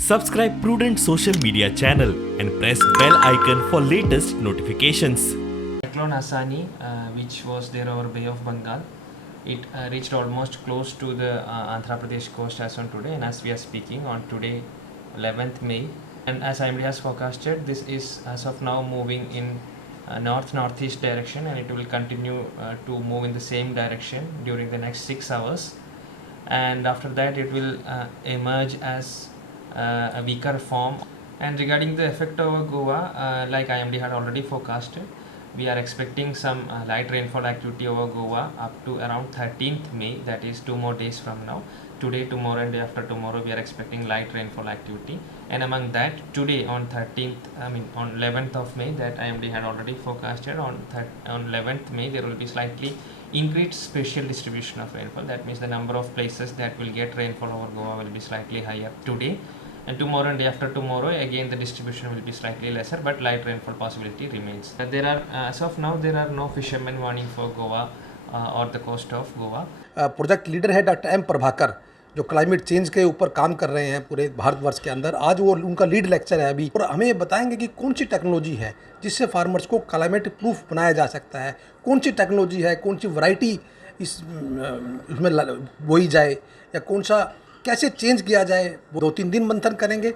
Subscribe Prudent social media channel and press bell icon for latest notifications. Cyclone Asani, which was there over Bay of Bengal, it reached almost close to the Andhra Pradesh coast as on today, and as we are speaking on today 11th May, and as IMD has forecasted, this is as of now moving in north-northeast direction, and it will continue to move in the same direction during the next 6 hours, and after that it will emerge as a weaker form. And regarding the effect over Goa, like IMD had already forecasted, we are expecting some light rainfall activity over Goa up to around 13th May, that is 2 more days from now. Today, tomorrow and day after tomorrow we are expecting light rainfall activity, and among that today on 11th of May, that IMD had already forecasted, on 11th May there will be slightly increased spatial distribution of rainfall. That means the number of places that will get rainfall over Goa will be slightly higher today, and tomorrow and day after tomorrow again the distribution will be slightly lesser, but light rainfall possibility remains. There are as of now there are no fishermen warning for Goa or the coast of Goa. Project leader है doctor M Prabhakar, जो climate change के ऊपर काम कर रहे हैं पूरे भारतवर्ष के अंदर। आज वो उनका लीड लेक्चर है अभी, और हमें ये बताएंगे कि कौन सी टेक्नोलॉजी है जिससे फार्मर्स को क्लाइमेट प्रूफ बनाया जा सकता है, कौन सी टेक्नोलॉजी है, कौन सी वैरायटी इसमें बोई जाए, या कौन सा कैसे चेंज किया जाए। वो 2-3 दिन मंथन करेंगे।